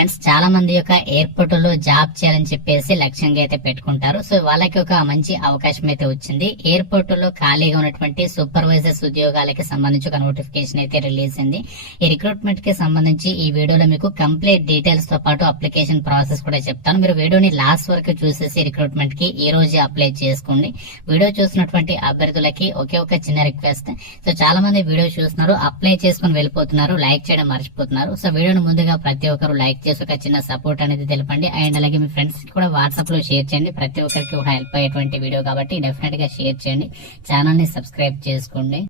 Friends చాలా మంది యొక్క ఎయిర్పోర్ట్ లో జాబ్ చేయాలని చెప్పేసి లక్ష్యంగా అయితే పెట్టుకుంటారు. సో వాళ్ళకి ఒక మంచి అవకాశం అయితే వచ్చింది. ఎయిర్పోర్ట్ లో ఖాళీగా ఉన్నటువంటి సూపర్వైజర్స్ ఉద్యోగాలకి సంబంధించి ఒక నోటిఫికేషన్ అయితే రిలీజ్ అయింది. ఈ రిక్రూట్మెంట్ కి సంబంధించి ఈ వీడియోలో మీకు కంప్లీట్ డీటెయిల్స్ తో పాటు అప్లికేషన్ ప్రాసెస్ కూడా చెప్తాను. మీరు వీడియోని లాస్ట్ వరకు చూసేసి రిక్రూట్మెంట్ కి ఈ రోజే అప్లై చేసుకోండి. వీడియో చూసినటువంటి అభ్యర్థులకి ఒకే ఒక చిన్న రిక్వెస్ట్. సో చాలా మంది వీడియో చూస్తున్నారు, అప్లై చేసుకుని వెళ్ళిపోతున్నారు, లైక్ చేయడం మర్చిపోతున్నారు. సో వీడియోని ముందుగా ప్రతి ఒక్కరు లైక్ చేసి ఒక చిన్న సపోర్ట్ అనేది తెలపండి. అండ్ అలాగే మీ ఫ్రెండ్స్ కూడా వాట్సాప్ లో షేర్ చేయండి. ప్రతి ఒక్కరికి ఒక హెల్ప్ అయ్యేటువంటి వీడియో కాబట్టి డెఫినెట్ గా షేర్ చేయండి. ఛానల్ ని సబ్స్క్రైబ్ చేసుకోండి.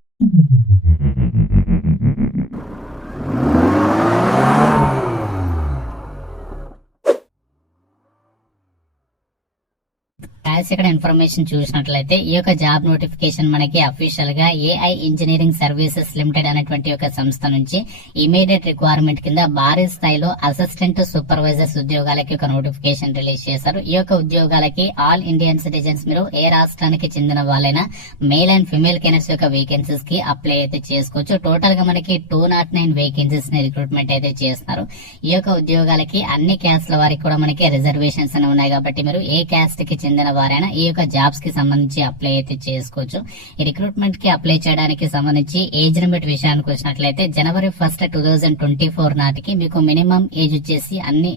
ఇక్కడ ఇన్ఫర్మేషన్ చూసినట్లయితే ఈ యొక్క జాబ్ నోటిఫికేషన్ మనకి అఫీషియల్ గా ఏఐ ఇంజనీరింగ్ సర్వీసెస్ లిమిటెడ్ అనేటువంటి ఒక సంస్థ నుంచి ఇమీడియట్ రిక్వైర్మెంట్ కింద భారీ స్థాయిలో అసిస్టెంట్ సూపర్వైజర్స్ ఉద్యోగాలకి ఒక నోటిఫికేషన్ రిలీజ్ చేశారు. ఈ యొక్క ఉద్యోగాలకి ఆల్ ఇండియన్ సిటిజన్స్ మీరు ఏ రాష్ట్రానికి చెందిన వాళ్ళైనా మేల్ అండ్ ఫిమేల్ కెనర్స్ యొక్క వేకెన్సీస్ కి అప్లై అయితే చేసుకోవచ్చు. టోటల్ గా మనకి 209 వేకెన్సీస్ ని రిక్రూట్మెంట్ అయితే చేస్తున్నారు. ఈ యొక్క ఉద్యోగాలకి అన్ని క్యాస్ట్ల వారికి కూడా మనకి రిజర్వేషన్స్ అని ఉన్నాయి కాబట్టి మీరు ఏ క్యాస్ట్ కి చెందిన వారైనా ఈ యొక్క జాబ్స్ కి సంబంధించి అప్లై అయితే చేసుకోవచ్చు. ఈ రిక్రూట్మెంట్ కి అప్లై చేయడానికి సంబంధించి ఏజ్ లిమిట్ విషయానికి వచ్చినట్లయితే జనవరి 1, 2024 నాటికి మీకు మినిమం ఏజ్ వచ్చేసి అన్ని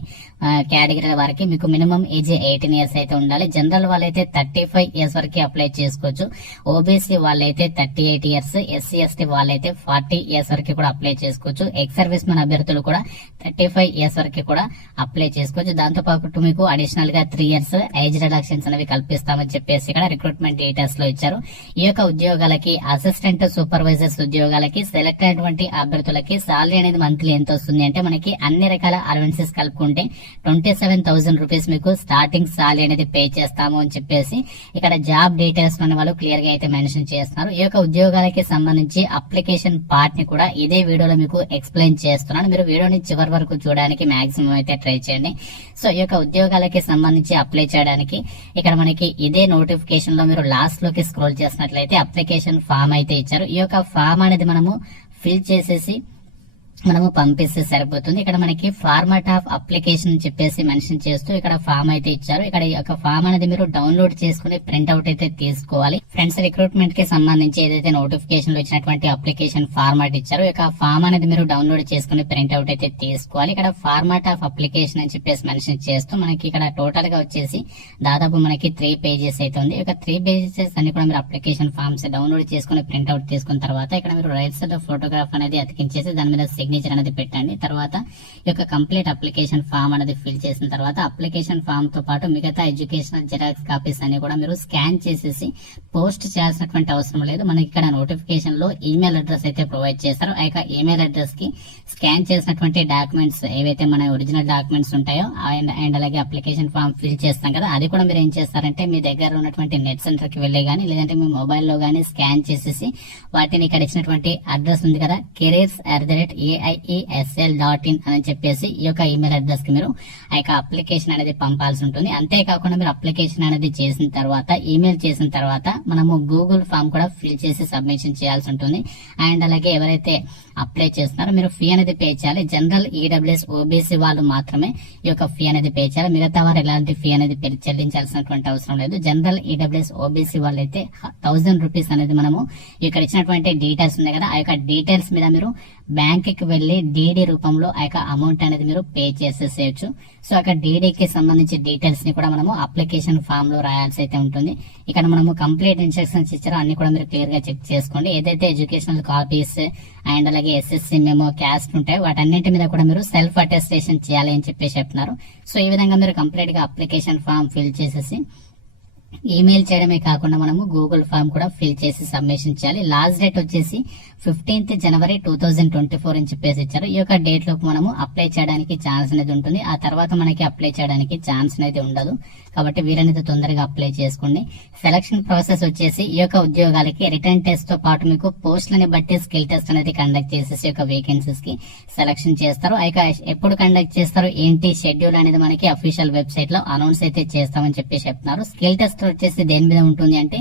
కేటగిరీల వారికి మీకు మినిమం ఏజ్ 18 ఇయర్స్ అయితే ఉండాలి. జనరల్ వాళ్ళైతే 35 ఇయర్స్ వరకు అప్లై చేసుకోవచ్చు. ఓబీసీ వాళ్ళైతే 38 ఇయర్స్, ఎస్సీ ఎస్టీ వాళ్ళైతే 40 ఇయర్స్ వరకు కూడా అప్లై చేసుకోవచ్చు. ఎక్స్ సర్వీస్ మెన్ అభ్యర్థులు కూడా 35 ఇయర్స్ వరకు కూడా అప్లై చేసుకోవచ్చు. దాంతో పాటు మీకు అడిషనల్ గా 3 ఇయర్స్ ఏజ్ రిడక్షన్స్ అనేవి కల్పిస్తామని చెప్పేసి ఇక్కడ రిక్రూట్మెంట్ డీటెయిల్స్ లో ఇచ్చారు. ఈ యొక్క ఉద్యోగాలకి అసిస్టెంట్ సూపర్వైజర్స్ ఉద్యోగాలకి సెలెక్ట్ అయినటువంటి అభ్యర్థులకి సాలరీ అనేది మంత్లీ ఎంత వస్తుంది అంటే మనకి అన్ని రకాల అలవెన్సెస్ కలుపుకుంటే 27,000 రూపీస్ మీకు స్టార్టింగ్ సాలరీ అనేది పే చేస్తాము అని చెప్పేసి ఇక్కడ జాబ్ డీటెయిల్స్ మన వాళ్ళు క్లియర్ గా అయితే మెన్షన్ చేస్తున్నారు. ఈ యొక్క ఉద్యోగాలకి సంబంధించి అప్లికేషన్ పార్ట్ ని కూడా ఇదే వీడియోలో మీకు ఎక్స్ప్లెయిన్ చేస్తున్నాను. మీరు వీడియోని చివరి వరకు చూడడానికి మాక్సిమం అయితే ట్రై చేయండి. సో ఈ యొక్క ఉద్యోగాలకి సంబంధించి అప్లై చేయడానికి ఇక్కడ మనకి ఇదే నోటిఫికేషన్ లో మీరు లాస్ట్ లోకి స్క్రోల్ చేసినట్లయితే అప్లికేషన్ ఫామ్ అయితే ఇచ్చారు. ఈ యొక్క ఫామ్ అనేది మనము ఫిల్ చేసేసి మనము పంపిస్తే సరిపోతుంది. ఇక్కడ మనకి ఫార్మాట్ ఆఫ్ అప్లికేషన్ చెప్పేసి మెన్షన్ చేస్తూ ఇక్కడ ఫామ్ అయితే ఇచ్చారు. ఇక్కడ ఈ యొక్క ఫామ్ అనేది మీరు డౌన్లోడ్ చేసుకుని ప్రింట్అవుట్ అయితే తీసుకోవాలి. ఫ్రెండ్స్ రిక్రూట్మెంట్ కి సంబంధించి ఏదైతే నోటిఫికేషన్ లో ఇచ్చినటువంటి అప్లికేషన్ ఫార్మాట్ ఇచ్చారో ఇక ఫామ్ అనేది మీరు డౌన్లోడ్ చేసుకుని ప్రింట్అవుట్ అయితే తీసుకోవాలి. ఇక్కడ ఫార్మాట్ ఆఫ్ అప్లికేషన్ అని చెప్పేసి మెన్షన్ చేస్తూ మనకి ఇక్కడ టోటల్ గా వచ్చేసి దాదాపు మనకి 3 పేజెస్ అయితే ఉంది. ఇక 3 పేజెస్ అన్ని కూడా మీరు అప్లికేషన్ ఫామ్స్ డౌన్లోడ్ చేసుకుని ప్రింట్అవుట్ తీసుకున్న తర్వాత ఇక్కడ మీరు రైట్ సైడ్ ఫోటోగ్రాఫ్ అనేది అతికించేసి దాని మీద సిగ్నేచర్ అనేది పెట్టండి. తర్వాత ఈ యొక్క కంప్లీట్ అప్లికేషన్ ఫామ్ అనేది ఫిల్ చేసిన తర్వాత అప్లికేషన్ ఫామ్ తో పాటు మిగతా ఎడ్యుకేషనల్ జిరాక్స్ కాపీస్ అన్ని కూడా మీరు స్కాన్ చేసేసి పోస్ట్ చేయాల్సినటువంటి అవసరం లేదు. మనకి ఇక్కడ నోటిఫికేషన్ లో ఈమెయిల్ అడ్రస్ అయితే ప్రొవైడ్ చేస్తారు. ఆ యొక్క ఈమెయిల్ అడ్రస్ కి స్కాన్ చేసినటువంటి డాక్యుమెంట్స్ ఏవైతే మన ఒరిజినల్ డాక్యుమెంట్స్ ఉంటాయో అండ్ అలాగే అప్లికేషన్ ఫామ్ ఫిల్ చేస్తాం కదా, అది కూడా మీరు ఏం చేస్తారంటే మీ దగ్గర ఉన్నటువంటి నెట్ సెంటర్ కి వెళ్ళే గానీ లేదంటే మీ మొబైల్ లో గానీ స్కాన్ చేసేసి వాటిని ఇక్కడ ఇచ్చినటువంటి అడ్రస్ ఉంది కదా careers@aiesl.in అని చెప్పేసి ఈ యొక్క ఈమెయిల్ అడ్రస్ కి మీరు ఆ యొక్క అప్లికేషన్ అనేది పంపాల్సి ఉంటుంది. అంతేకాకుండా మీరు అప్లికేషన్ అనేది చేసిన తర్వాత ఈమెయిల్ చేసిన తర్వాత మనము గూగుల్ ఫామ్ కూడా ఫిల్ చేసి సబ్మిషన్ చేయాల్సి ఉంటుంది. అండ్ అలాగే ఎవరైతే అప్లై చేస్తున్నారో మీరు ఫీ అనేది పే చేయాలి. జనరల్ ఈడబ్ల్యూఎస్ ఓబీసీ వాళ్ళు మాత్రమే ఈ యొక్క ఫీ అనేది పే చేయాలి. మిగతా వారు ఎలాంటి ఫీ అనేది చెల్లించాల్సినటువంటి అవసరం లేదు. జనరల్ ఈడబ్ల్యూఎస్ ఓబీసీ వాళ్ళైతే 1000 రూపీస్ అనేది మనము ఇక్కడ ఇచ్చినటువంటి డీటెయిల్స్ ఉన్నాయి కదా, ఆ యొక్క డీటెయిల్స్ మీద మీరు బ్యాంక్ కి వెళ్లి డీడీ రూపంలో ఆ యొక్క అమౌంట్ అనేది మీరు పే చేసేసేయచ్చు. సో అక్కడ డీడీకి సంబంధించి డీటెయిల్స్ ని కూడా మనము అప్లికేషన్ ఫామ్ లో రాయాల్సి అయితే ఉంటుంది. ఇక్కడ మనము కంప్లీట్ ఇన్స్ట్రక్షన్స్ ఇచ్చారో అన్ని కూడా మీరు క్లియర్ గా చెక్ చేసుకోండి. ఏదైతే ఎడ్యుకేషనల్ కాపీస్ అండ్ అలాగే ఎస్ఎస్సి మెమో క్యాస్ట్ ఉంటాయో వాటన్నింటి మీద కూడా మీరు సెల్ఫ్ అటెస్టేషన్ చేయాలి అని చెప్పేసి చెప్తున్నారు. సో ఈ విధంగా మీరు కంప్లీట్ గా అప్లికేషన్ ఫామ్ ఫిల్ చేసేసి ఈమెయిల్ చేయడమే కాకుండా మనము గూగుల్ ఫామ్ కూడా ఫిల్ చేసి సబ్మిషన్ చేయాలి. లాస్ట్ డేట్ వచ్చేసి 15th జనవరి 2024 అని చెప్పేసి ఇచ్చారు. ఈ యొక్క డేట్ లోపు మనము అప్లై చేయడానికి ఛాన్స్ అనేది ఉంటుంది. ఆ తర్వాత మనకి అప్లై చేయడానికి ఛాన్స్ అనేది ఉండదు. కాబట్టి వీరనేది తొందరగా అప్లై చేసుకోండి. సెలక్షన్ ప్రాసెస్ వచ్చేసి ఈ యొక్క ఉద్యోగాలకి రిటర్న్ టెస్ట్ తో పాటు మీకు పోస్టులని బట్టి స్కిల్ టెస్ట్ అనేది కండక్ట్ చేసేసి యొక్క వేకెన్సీస్ కి సెలక్షన్ చేస్తారు. ఇక ఎప్పుడు కండక్ట్ చేస్తారు ఏంటి షెడ్యూల్ అనేది మనకి అఫీషియల్ వెబ్సైట్ లో అనౌన్స్ అయితే చేస్తామని చెప్పేసి చెప్తున్నారు. స్కిల్ టెస్ట్ ఫస్ట్ వచ్చేసి దేని మీద ఉంటుంది అంటే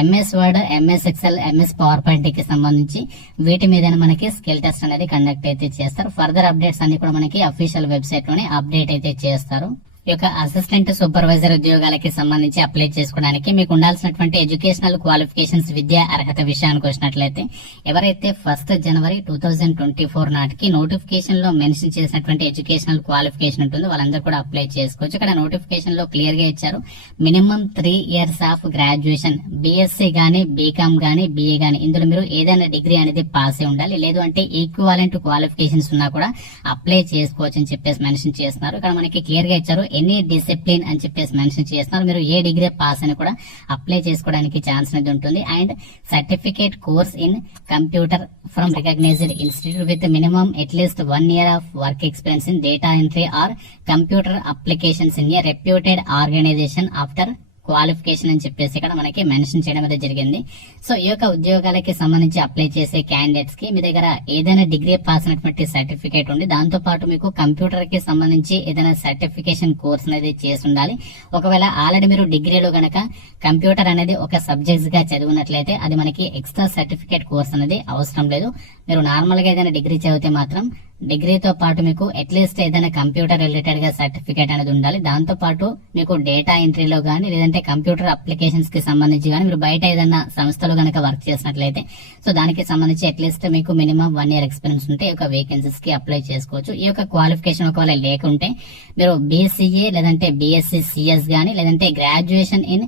MS word, MS Excel, MS power point కి సంబంధించి వీటి మీద మనకి స్కిల్ టెస్ట్ అనేది కండక్ట్ అయితే చేస్తారు. ఫర్దర్ అప్డేట్స్ అన్ని కూడా మనకి అఫీషియల్ వెబ్సైట్ లోనే అప్డేట్ అయితే చేస్తారు. ఈ యొక్క అసిస్టెంట్ సూపర్వైజర్ ఉద్యోగాలకి సంబంధించి అప్లై చేసుకోవడానికి మీకు ఉండాల్సినటువంటి ఎడ్యుకేషనల్ క్వాలిఫికేషన్స్, విద్యా అర్హత విషయానికి వచ్చినట్లయితే ఎవరైతే 1 జనవరి 2024 నాటికి నోటిఫికేషన్ లో మెన్షన్ చేసినటువంటి ఎడ్యుకేషనల్ క్వాలిఫికేషన్ ఉంటుందో వాళ్ళందరూ కూడా అప్లై చేసుకోవచ్చు. ఇక్కడ నోటిఫికేషన్ లో క్లియర్ గా ఇచ్చారు, minimum 3 years of graduation, BSc గానీ, బీకామ్ గానీ, బీఏ గానీ ఇందులో మీరు ఏదైనా డిగ్రీ అనేది పాస్ అయి ఉండాలి. లేదు అంటే ఈక్వాలెంట్ క్వాలిఫికేషన్స్ ఉన్నా కూడా అప్లై చేసుకోవచ్చు అని చెప్పేసి మెన్షన్ చేస్తున్నారు. ఇక్కడ మనకి క్లియర్ గా ఇచ్చారు ఎనీ డిసిప్లిన్ అని చెప్పేసి మెన్షన్ చేస్తున్నారు. మీరు ఏ డిగ్రీ పాస్ అని కూడా అప్లై చేసుకోవడానికి ఛాన్స్ అనేది ఉంటుంది. And certificate course in computer from recognised institute with minimum at least 1 year of work experience in data entry or computer applications in a reputed organisation after qualification అని చెప్పేసి ఇక్కడ మనకి mention చేయడం అయితే జరిగింది. సో ఈ యొక్క ఉద్యోగాలకి సంబంధించి అప్లై చేసే క్యాండిడేట్స్ కి మీ దగ్గర ఏదైనా డిగ్రీ పాస్ అయినటువంటి సర్టిఫికేట్ ఉండి దాంతో పాటు మీకు కంప్యూటర్ కి సంబంధించి ఏదైనా సర్టిఫికేషన్ కోర్స్ అనేది చేసి ఉండాలి. ఒకవేళ ఆల్రెడీ మీరు డిగ్రీలో గనక కంప్యూటర్ అనేది ఒక సబ్జెక్ట్స్ గా చదివినట్లయితే అది మనకి ఎక్స్ట్రా సర్టిఫికేట్ కోర్స్ అనేది అవసరం లేదు. మీరు నార్మల్ గా ఏదైనా డిగ్రీ చదివితే మాత్రం డిగ్రీతో పాటు మీకు అట్లీస్ట్ ఏదైనా కంప్యూటర్ రిలేటెడ్ గా సర్టిఫికేట్ అనేది ఉండాలి. దాంతో పాటు మీకు డేటా ఎంట్రీలో గానీ లేదంటే కంప్యూటర్ అప్లికేషన్స్ కి సంబంధించి గానీ మీరు బయట ఏదైనా సంస్థలో గనక వర్క్ చేసినట్లయితే సో దానికి సంబంధించి అట్లీస్ట్ మీకు మినిమం 1 year ఎక్స్పీరియన్స్ ఉంటే ఈ యొక్క వేకెన్సీస్ కి అప్లై చేసుకోవచ్చు. ఈ యొక్క క్వాలిఫికేషన్ ఒకవేళ లేకుంటే మీరు బీసీఏ లేదంటే బీఎస్సీ సిఎస్ గానీ లేదంటే గ్రాడ్యుయేషన్ ఇన్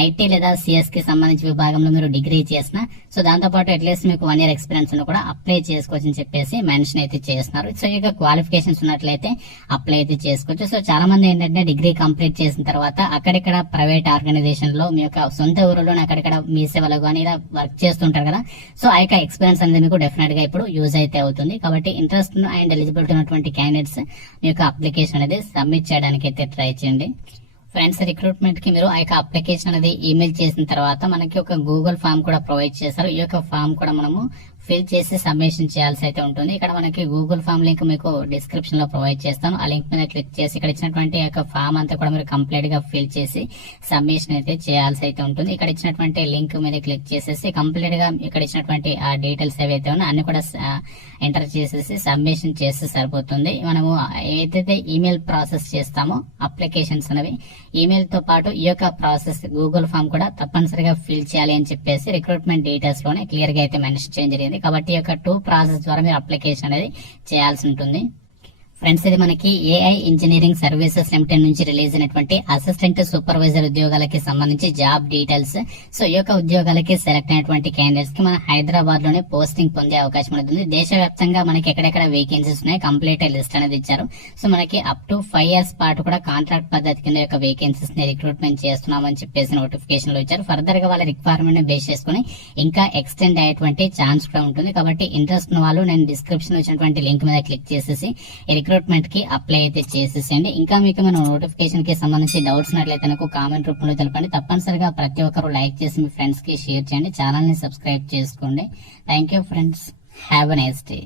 ఐటీ లేదా సిఎస్ కి సంబంధించి విభాగంలో మీరు డిగ్రీ చేసిన సో దాంతో పాటు అట్లీస్ట్ మీకు 1 year ఎక్స్పీరియన్స్ కూడా అప్లై చేసుకోవచ్చు అని చెప్పేసి మెన్షన్ అయితే చేస్తున్నారు. సో ఈ క్వాలిఫికేషన్స్ ఉన్నట్లయితే అప్లై అయితే చేసుకోవచ్చు. సో చాలా మంది ఏంటంటే డిగ్రీ కంప్లీట్ చేసిన తర్వాత అక్కడిక్కడ ప్రైవేట్ ఆర్గనైజేషన్ లో మీ యొక్క సొంత ఊరిలోనే అక్కడిక్కడ మీ సేవలో కానీ ఇలా వర్క్ చేస్తుంటారు కదా. సో ఆ యొక్క ఎక్స్పీరియన్స్ అనేది మీకు డెఫినెట్ గా ఇప్పుడు యూజ్ అయితే అవుతుంది. కాబట్టి ఇంట్రెస్ట్ అండ్ ఎలిజిబిలిటీ ఉన్నటువంటి క్యాండిడేట్స్ మీ యొక్క అప్లికేషన్ అనేది సబ్మిట్ చేయడానికి అయితే ట్రై చేయండి. ఫ్రెండ్స్, రిక్రూట్మెంట్ కి మీరు ఆ యొక్క అప్లికేషన్ అనేది ఈమెయిల్ చేసిన తర్వాత మనకి ఒక గూగుల్ ఫామ్ కూడా ప్రొవైడ్ చేశారు. ఈ యొక్క ఫామ్ కూడా మనము ఫిల్ చేసి సబ్మిషన్ చేయాల్సి అయితే ఉంటుంది. ఇక్కడ మనకి గూగుల్ ఫామ్ లింక్ మీకు డిస్క్రిప్షన్ లో ప్రొవైడ్ చేస్తాను. ఆ లింక్ మీద క్లిక్ చేసి ఇక్కడ ఇచ్చినటువంటి యొక్క ఫామ్ అంతా కూడా మీరు కంప్లీట్ గా ఫిల్ చేసి సబ్మిషన్ అయితే చేయాల్సి అయితే ఉంటుంది. ఇక్కడ ఇచ్చినటువంటి లింక్ మీద క్లిక్ చేసేసి కంప్లీట్ గా ఇక్కడ ఇచ్చినటువంటి ఆ డీటెయిల్స్ ఏవైతే ఉన్నాయో అన్ని కూడా ఎంటర్ చేసేసి సబ్మిషన్ చేస్తే సరిపోతుంది. మనము ఏదైతే ఈమెయిల్ ప్రాసెస్ చేస్తామో అప్లికేషన్స్ అనేవి ఈమెయిల్ తో పాటు ఈ యొక్క ప్రాసెస్ గూగుల్ ఫామ్ కూడా తప్పనిసరిగా ఫిల్ చేయాలి అని చెప్పేసి రిక్రూట్మెంట్ డీటెయిల్స్ లోనే క్లియర్ గా అయితే మెన్షన్ చేయడం జరిగింది. కాబట్టి ఈ యొక్క 2 ప్రాసెస్ ద్వారా మీరు అప్లికేషన్ అనేది చేయాల్సి ఉంటుంది. ఫ్రెండ్స్, ఇది మనకి ఏఐ ఇంజనీరింగ్ సర్వీసెస్ లిమిటెడ్ నుంచి రిలీజ్ అయినటువంటి అసిస్టెంట్ సూపర్వైజర్ ఉద్యోగాలకి సంబంధించి జాబ్ డీటెయిల్స్. సో ఈ యొక్క ఉద్యోగాలకి సెలెక్ట్ అయినటువంటి క్యాండిడేట్స్ కి మన హైదరాబాద్ లోనే పోస్టింగ్ పొందే అవకాశం ఉంటుంది. దేశవ్యాప్తంగా మనకి ఎక్కడెక్కడ వేకెన్సీస్ ఉన్నాయి కంప్లీట్ లిస్ట్ అనేది ఇచ్చారు. సో మనకి అప్ టు 5 years పాటు కూడా కాంట్రాక్ట్ పద్ధతి కింద యొక్క వేకెన్సీస్ ని రిక్రూట్మెంట్ చేస్తున్నామని చెప్పేసి నోటిఫికేషన్ లో ఇచ్చారు. ఫర్దర్ గా వాళ్ళ రిక్వైర్మెంట్ ని బేస్ చేసుకుని ఇంకా ఎక్స్టెండ్ అయ్యేటువంటి ఛాన్స్ కూడా ఉంటుంది. కాబట్టి ఇంట్రెస్ట్ ఉన్న వాళ్ళు నేను డిస్క్రిప్షన్ లో ఇచ్చినటువంటి లింక్ మీద క్లిక్ చేసేసి రిక్రూట్మెంట్ కి అప్లై అయితే చేసేసేయండి. ఇంకా మీకు మన నోటిఫికేషన్ కి సంబంధించి డౌట్స్ ఉన్నట్లయితే నాకు కామెంట్ రూపంలో తెలపండి. తప్పనిసరిగా ప్రతి ఒక్కరు లైక్ చేసి మీ ఫ్రెండ్స్ కి షేర్ చేయండి. ఛానల్ ని సబ్స్క్రైబ్ చేసుకోండి. Thank you friends. Have a nice day.